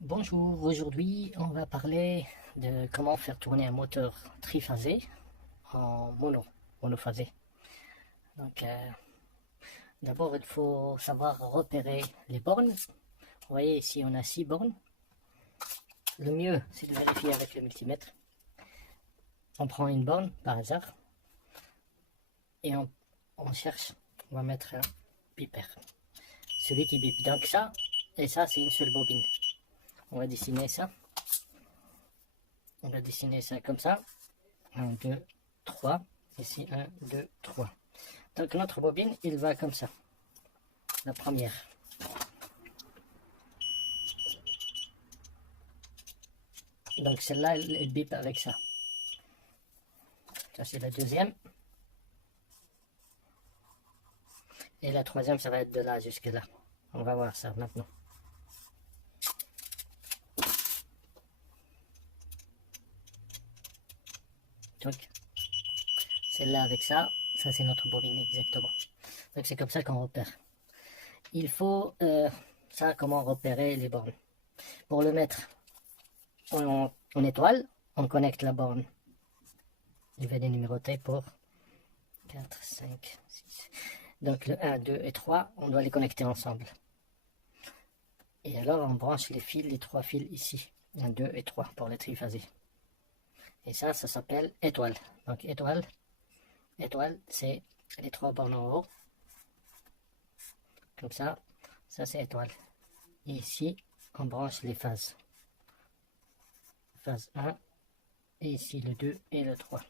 Bonjour, aujourd'hui on va parler de comment faire tourner un moteur triphasé en monophasé. Donc d'abord il faut savoir repérer les bornes. Vous voyez ici on a 6 bornes. Le mieux c'est de vérifier avec le multimètre. On prend une borne par hasard et on cherche, on va mettre un piper. Celui qui bip, donc ça et ça c'est une seule bobine. On va dessiner ça. On va dessiner ça comme ça. 1, 2, 3. Ici, 1, 2, 3. Donc notre bobine, il va comme ça. La première. Donc celle-là, elle bip avec ça. Ça, c'est la deuxième. Et la troisième, ça va être de là jusque là. On va voir ça maintenant. Donc, celle-là avec ça, ça c'est notre bobine exactement. Donc c'est comme ça qu'on repère. Il faut, ça, comment repérer les bornes. Pour le mettre en étoile, on connecte la borne. Je vais les numéroter pour 4, 5, 6. Donc le 1, 2 et 3, on doit les connecter ensemble. Et alors on branche les fils, les 3 fils ici. 1, 2 et 3 pour les triphasés. Et ça s'appelle étoile. Donc étoile, c'est les 3 bornes en haut. Comme ça c'est étoile. Et ici, on branche les phases. Phase 1, et ici le 2 et le 3.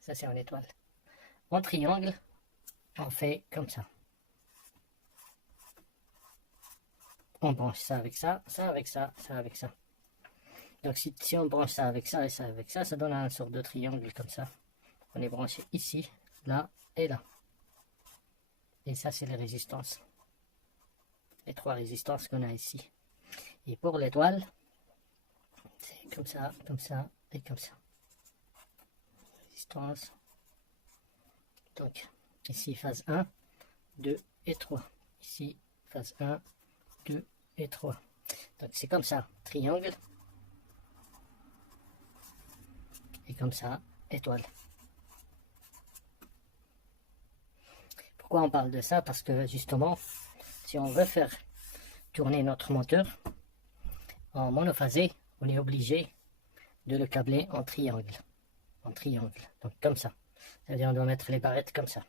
Ça c'est en étoile. En triangle, on fait comme ça. On branche ça avec ça, ça avec ça, ça avec ça. Donc si on branche ça avec ça et ça avec ça, ça donne un sorte de triangle comme ça. On est branché ici, là et là. Et ça c'est les résistances. Les 3 résistances qu'on a ici. Et pour l'étoile, c'est comme ça et comme ça. Résistance. Donc ici phase 1, 2 et 3. Ici phase 1, 2 et 3. Donc c'est comme ça, triangle. Et comme ça, étoile. Pourquoi on parle de ça? Parce que justement, si on veut faire tourner notre moteur en monophasé, on est obligé de le câbler en triangle. En triangle, donc comme ça. C'est-à-dire on doit mettre les barrettes comme ça.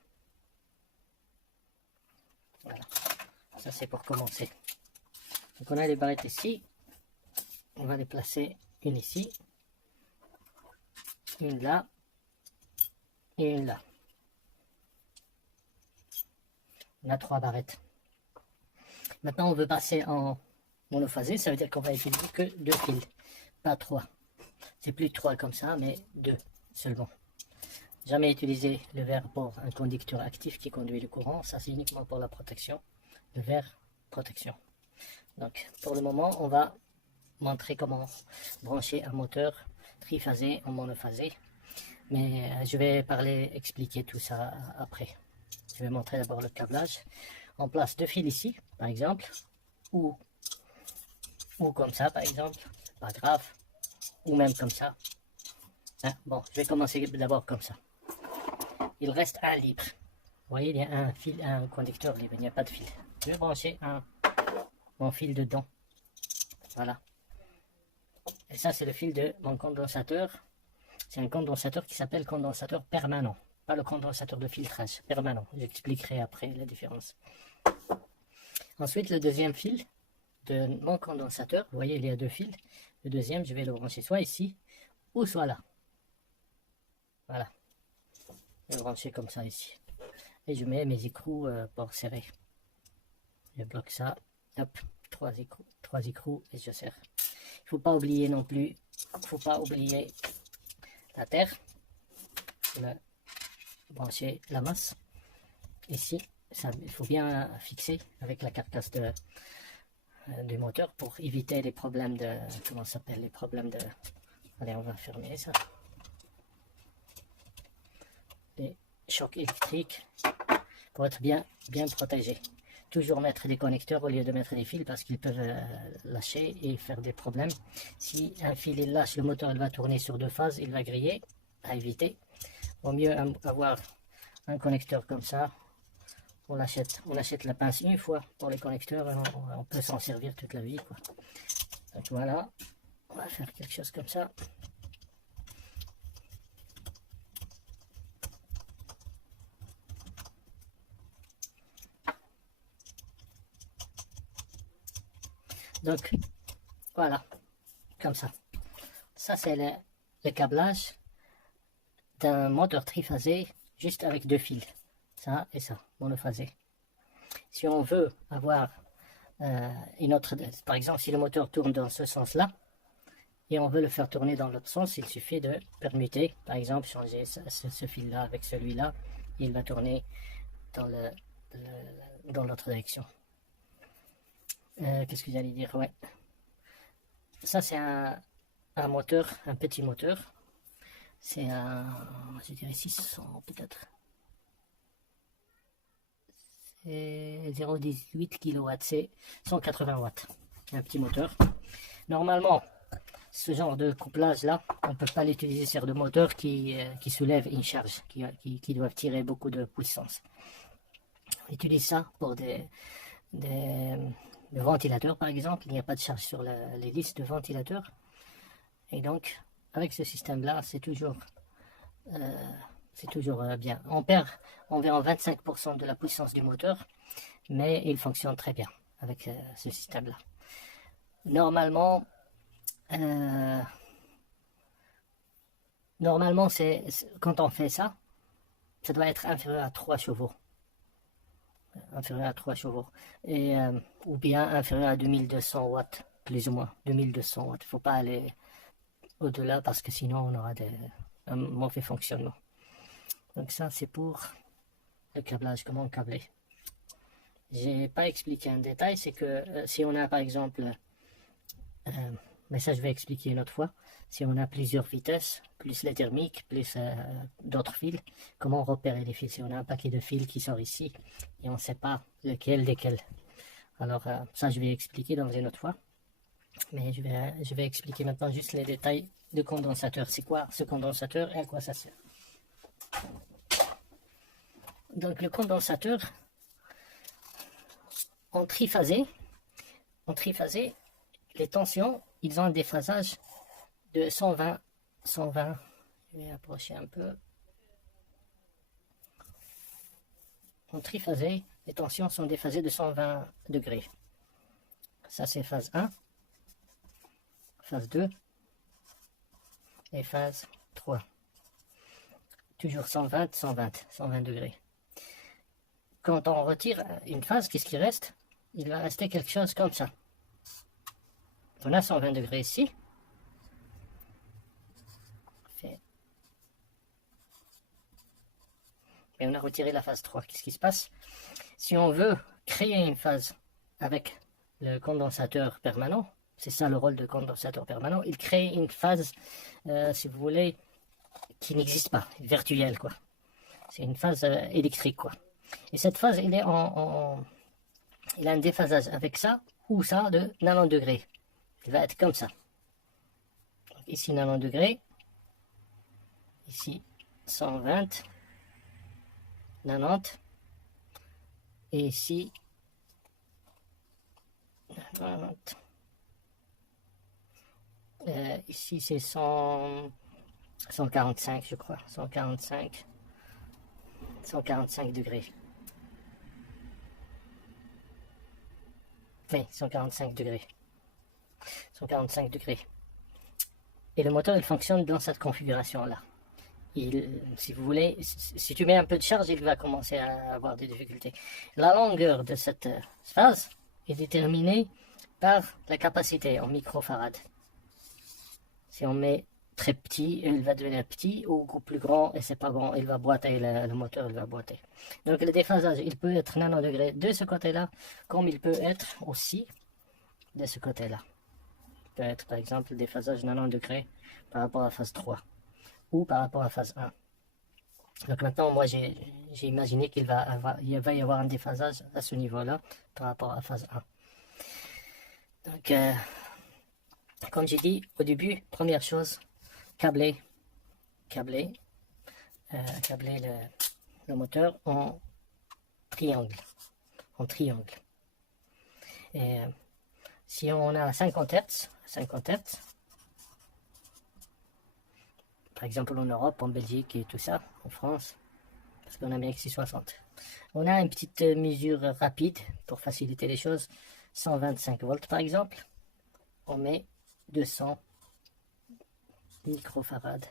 Voilà, ça c'est pour commencer. Donc on a les barrettes ici, on va les placer une ici, une là, et une là. On a 3 barrettes. Maintenant on veut passer en monophasé, ça veut dire qu'on va utiliser que 2 fils, pas 3. C'est plus 3 comme ça, mais 2 seulement. Jamais utiliser le verre pour un conducteur actif qui conduit le courant, ça c'est uniquement pour la protection, le verre protection. Donc pour le moment on va montrer comment brancher un moteur triphasé en monophasé, mais je vais expliquer tout ça après. Je vais montrer d'abord le câblage. On place 2 fils ici par exemple, ou comme ça par exemple, pas grave, ou même comme ça. Hein, bon, je vais commencer d'abord comme ça. Il reste un libre. Vous voyez, il y a un fil, un conducteur libre, il n'y a pas de fil. Je vais brancher mon fil dedans. Voilà. Et ça, c'est le fil de mon condensateur. C'est un condensateur qui s'appelle condensateur permanent. Pas le condensateur de filtrage, permanent. J'expliquerai après la différence. Ensuite, le deuxième fil de mon condensateur. Vous voyez, il y a 2 fils. Le deuxième, je vais le brancher soit ici ou soit là. Voilà. Je vais le brancher comme ça ici. Et je mets mes écrous pour serrer. Je bloque ça. Hop, 3 écrous et je serre. Il ne faut pas oublier non plus, la terre. Brancher la masse. Ici, ça, il faut bien fixer avec la carcasse du moteur pour éviter les problèmes de, comment ça s'appelle, les problèmes de, allez on va fermer ça, les chocs électriques, pour être bien protégé. toujours mettre des connecteurs au lieu de mettre des fils parce qu'ils peuvent lâcher et faire des problèmes. Si un fil il lâche, le moteur il va tourner sur 2 phases, il va griller, à éviter. Au mieux avoir un connecteur comme ça. On achète la pince une fois pour les connecteurs, on peut s'en servir toute la vie, quoi. Donc voilà, on va faire quelque chose comme ça. Donc voilà, comme ça. Ça c'est le câblage d'un moteur triphasé juste avec 2 fils, ça et ça, monophasé. Si on veut avoir une autre, par exemple si le moteur tourne dans ce sens là et on veut le faire tourner dans l'autre sens, il suffit de permuter, par exemple changer ce fil là avec celui là, il va tourner dans l'autre direction. Qu'est-ce que j'allais dire? Ouais, ça c'est un moteur, un petit moteur. C'est un, je dirais 600 peut-être. C'est 0,18 kW, c'est 180 watts. Un petit moteur. Normalement, ce genre de couplage là, on ne peut pas l'utiliser sur des moteurs qui soulèvent une charge, qui doivent tirer beaucoup de puissance. On utilise ça pour des ventilateurs par exemple. Il n'y a pas de charge sur l'hélice de ventilateur. Et donc, avec ce système-là, c'est toujours bien. On perd environ 25% de la puissance du moteur, mais il fonctionne très bien avec ce système-là. Normalement, quand on fait ça, ça doit être inférieur à 3 chevaux. Inférieur à 3 chevaux. Et, ou bien inférieur à 2200 watts, plus ou moins. 2200 watts. Il ne faut pas aller au-delà parce que sinon on aura un mauvais fonctionnement. Donc ça c'est pour le câblage, comment câbler. J'ai pas expliqué en détail, c'est que si on a par exemple, mais ça je vais expliquer une autre fois, si on a plusieurs vitesses, plus les thermiques, plus d'autres fils, comment repérer les fils. Si on a un paquet de fils qui sort ici et on ne sait pas lequel desquels. Alors ça je vais expliquer dans une autre fois. Mais je vais expliquer maintenant juste les détails du condensateur. C'est quoi ce condensateur et à quoi ça sert? Donc le condensateur, en triphasé, les tensions, ils ont un déphasage de 120. Je vais approcher un peu. En triphasé, les tensions sont déphasées de 120 degrés. Ça c'est phase 1. Phase 2 et phase 3. Toujours 120 degrés. Quand on retire une phase, qu'est-ce qui reste? Il va rester quelque chose comme ça. On a 120 degrés ici. Et on a retiré la phase 3. Qu'est-ce qui se passe? Si on veut créer une phase avec le condensateur permanent, c'est ça le rôle de condensateur permanent, il crée une phase, si vous voulez, qui n'existe pas, virtuelle quoi. C'est une phase électrique quoi. Et cette phase, il a un déphasage avec ça ou ça de 90 degrés. Il va être comme ça. Donc ici 90 degrés, ici 120, 90, et ici 90. Ici c'est 145 je crois, 145 degrés. Oui, 145 degrés. 145 degrés. Et le moteur il fonctionne dans cette configuration là. Si vous voulez, si tu mets un peu de charge, il va commencer à avoir des difficultés. La longueur de cette phase est déterminée par la capacité en microfarad. Si on met très petit, il va devenir petit, ou plus grand, et c'est pas bon, il va boiter, le moteur il va boiter. Donc le déphasage, il peut être 90 degrés de ce côté-là, comme il peut être aussi de ce côté-là. Il peut être par exemple le déphasage 90 degrés par rapport à phase 3, ou par rapport à phase 1. Donc maintenant, moi, j'ai imaginé il va y avoir un déphasage à ce niveau-là par rapport à phase 1. Donc, comme j'ai dit au début, première chose, câbler, câbler, câbler le moteur en triangle, Et si on a 50 Hz, par exemple en Europe, en Belgique et tout ça, en France, parce qu'on a bien que 60. On a une petite mesure rapide pour faciliter les choses, 125 volts par exemple. On met 200 microfarads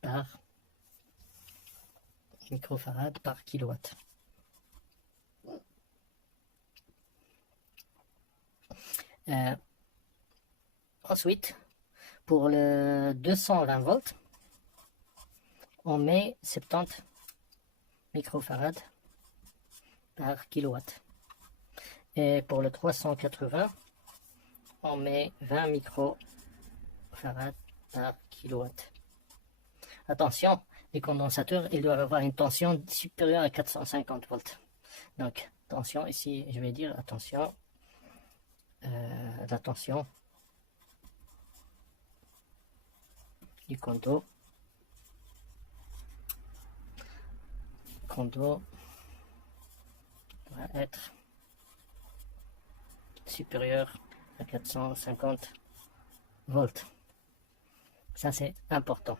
par kilowatt. Ensuite, pour le 220 volts, on met 70 microfarads par kilowatt. Et pour le 380, on met 20 microfarads par kilowatt. Attention, les condensateurs, ils doivent avoir une tension supérieure à 450 volts. Donc, attention, ici, je vais dire attention, la tension du conduit doit être supérieur à 450 volts. Ça, c'est important.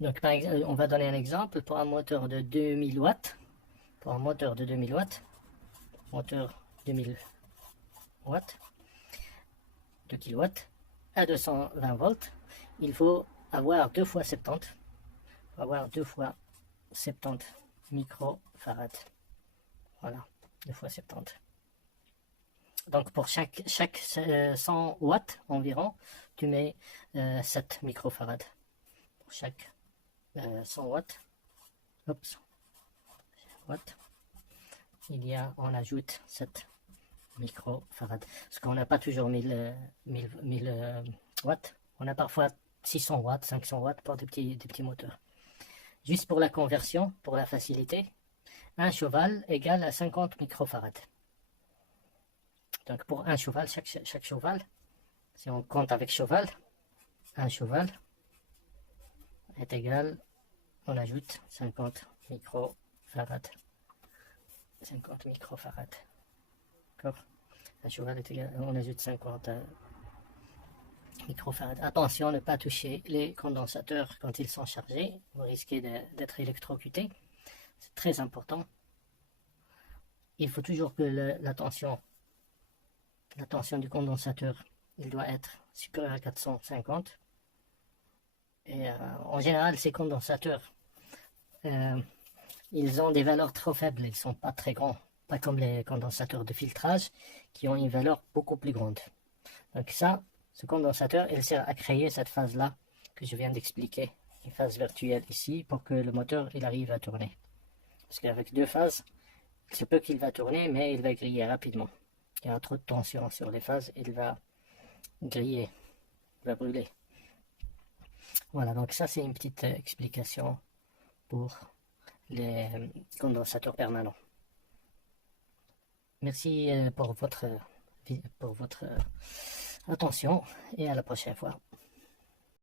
Donc, par exemple, on va donner un exemple pour un moteur de 2000 watts. Pour un moteur de 2000 watts, moteur 2000 watts, 2 kW à 220 volts, il faut avoir 2 fois 70. Il faut avoir 2 fois 70 microfarads. Voilà, 2 fois 70. Donc pour chaque 100 watts environ, tu mets 7 microfarads. Pour chaque 100 watts, on ajoute 7 microfarads. Parce qu'on n'a pas toujours 1000 watts. On a parfois 600 watts, 500 watts pour des petits moteurs. Juste pour la conversion, pour la facilité, un cheval égale à 50 microfarads. Donc pour un cheval, chaque cheval, si on compte avec cheval, un cheval est égal, on ajoute 50 microfarads. 50 microfarads. D'accord. Un cheval est égal, on ajoute 50 microfarads. Attention, ne pas toucher les condensateurs quand ils sont chargés. Vous risquez d'être électrocuté. C'est très important. Il faut toujours que la tension du condensateur, il doit être supérieur à 450. Et en général, ces condensateurs, ils ont des valeurs trop faibles. Ils ne sont pas très grands. Pas comme les condensateurs de filtrage qui ont une valeur beaucoup plus grande. Donc ça, ce condensateur, il sert à créer cette phase-là que je viens d'expliquer. Une phase virtuelle ici pour que le moteur il arrive à tourner. Parce qu'avec 2 phases, il se peut qu'il va tourner, mais il va griller rapidement. Il y a trop de tension sur les phases, il va griller, il va brûler. Voilà, donc ça c'est une petite explication pour les condensateurs permanents. Merci pour votre attention et à la prochaine fois.